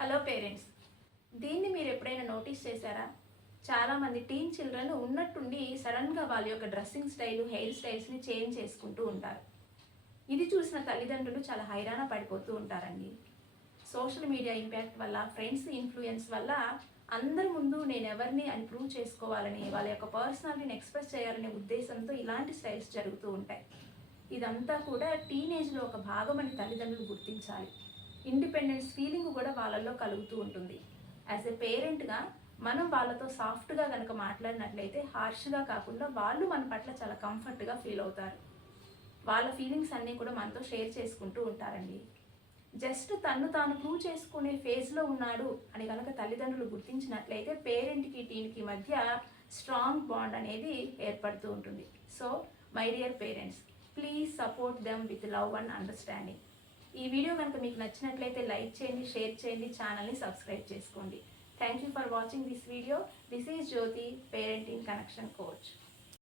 Hello parents, దీన్ని మీరు ఎప్పుడైనా నోటీస్ చేశారా? చాలామంది టీన్ చిల్డ్రన్ ఉన్నట్టుండి సడన్గా వాళ్ళ యొక్క డ్రెస్సింగ్ స్టైల్, హెయిర్ స్టైల్స్ని చేంజ్ చేసుకుంటూ ఉంటారు. ఇది చూసిన తల్లిదండ్రులు చాలా హైరాణ పడిపోతూ ఉంటారండి. సోషల్ మీడియా ఇంపాక్ట్ వల్ల, ఫ్రెండ్స్ ఇన్ఫ్లుయెన్స్ వల్ల అందరి ముందు నేను ఎవరిని అని ప్రూవ్ చేసుకోవాలని, వాళ్ళ యొక్క పర్సనాలిటీని ఎక్స్ప్రెస్ చేయాలనే ఉద్దేశంతో ఇలాంటి స్టైల్స్ జరుగుతూ ఉంటాయి. ఇదంతా కూడా టీనేజ్లో ఒక భాగం అని తల్లిదండ్రులు గుర్తించాలి. ఇండిపెండెన్స్ ఫీలింగ్ కూడా వాళ్ళల్లో కలుగుతూ ఉంటుంది. యాజ్ ఎ పేరెంట్గా మనం వాళ్ళతో సాఫ్ట్గా కనుక మాట్లాడినట్లయితే హార్ష్గా కాకుండా వాళ్ళు మన పట్ల చాలా కంఫర్ట్గా ఫీల్ అవుతారు. వాళ్ళ ఫీలింగ్స్ అన్నీ కూడా మనతో షేర్ చేసుకుంటూ ఉంటారండి. జస్ట్ తను తాను ప్రూవ్ చేసుకునే ఫేజ్లో ఉన్నాడు అని కనుక తల్లిదండ్రులు గుర్తించినట్లయితే పేరెంట్కి టీన్కి మధ్య స్ట్రాంగ్ బాండ్ అనేది ఏర్పడుతూ ఉంటుంది. So my dear parents, please support them with love and understanding. ఈ వీడియో కనుక మీకు నచ్చినట్లయితే లైక్ చేయండి, షేర్ చేయండి, ఛానల్ని సబ్స్క్రైబ్ చేసుకోండి. Thank you for watching this video. This is Jyoti, parenting connection coach.